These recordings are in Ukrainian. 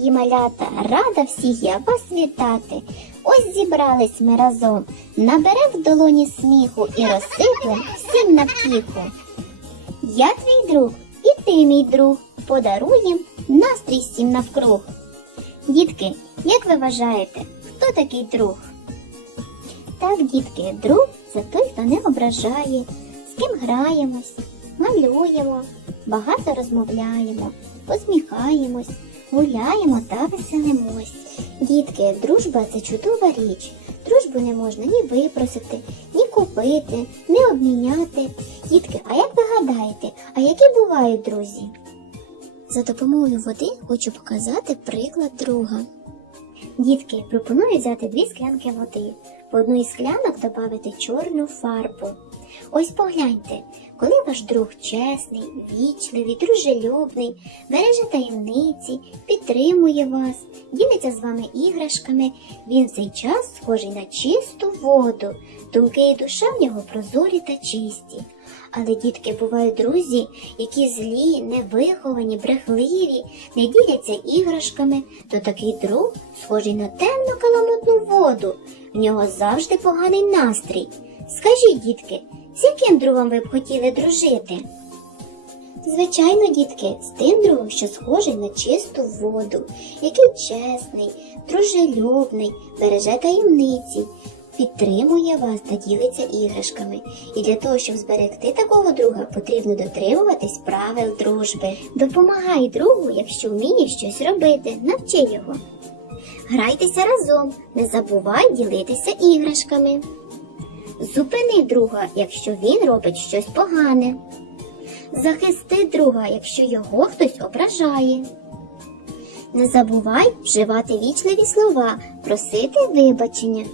мої малята, рада всіх я вас вітати. Ось зібрались ми разом, набере в долоні сміху і розсиплем всім на втіху. Я твій друг і ти, мій друг, подаруєм настрій всім навкруг. Дітки, як ви вважаєте, хто такий друг? Так, дітки, друг це той, хто не ображає, з ким граємось, малюємо, багато розмовляємо, посміхаємось. Гуляємо та веселимось. Дітки, дружба це чудова річ. Дружбу не можна ні випросити, ні купити, ні обміняти. Дітки, а як ви гадаєте, а які бувають друзі? За допомогою води хочу показати приклад друга. Дітки, пропоную взяти дві склянки води. В одну із склянок додати чорну фарбу. Ось погляньте, також друг чесний, вічливий, дружелюбний, береже таємниці, підтримує вас, ділиться з вами іграшками. Він цей час схожий на чисту воду, думки і душа в нього прозорі та чисті. Але дітки бувають друзі, які злі, невиховані, брехливі, не діляться іграшками, то такий друг схожий на темну каламутну воду. В нього завжди поганий настрій. Скажіть, дітки. З яким другом ви б хотіли дружити? Звичайно, дітки, з тим другом, що схожий на чисту воду, який чесний, дружелюбний, береже таємниці, підтримує вас та ділиться іграшками. І для того, щоб зберегти такого друга, потрібно дотримуватись правил дружби. Допомагай другу, якщо вміє щось робити, навчи його. Грайтеся разом, не забувай ділитися іграшками. Зупини друга, якщо він робить щось погане. Захисти друга, якщо його хтось ображає. Не забувай вживати вічливі слова, просити вибачення.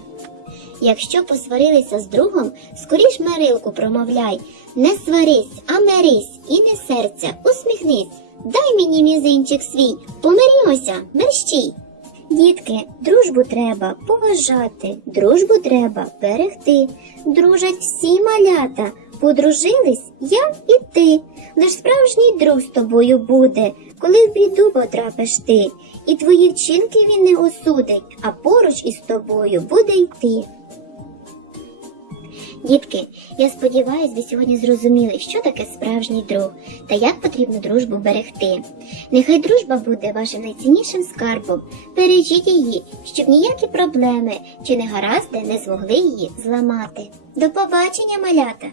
Якщо посварилися з другом, скоріш Мирилку промовляй Не сварись, а мирись і не серця, усміхнись, дай мені мізинчик свій, помирімося, мерщій. Дітки, дружбу треба поважати, дружбу треба берегти. Дружать всі малята, подружились я і ти. Лиш справжній друг з тобою буде, коли в біду потрапиш ти. І твої вчинки він не осудить, а поруч із тобою буде йти. Дітки, я сподіваюся, ви сьогодні зрозуміли, що таке справжній друг та як потрібно дружбу берегти. Нехай дружба буде вашим найціннішим скарбом. Бережіть її, щоб ніякі проблеми чи негаразди не змогли її зламати. До побачення, малята!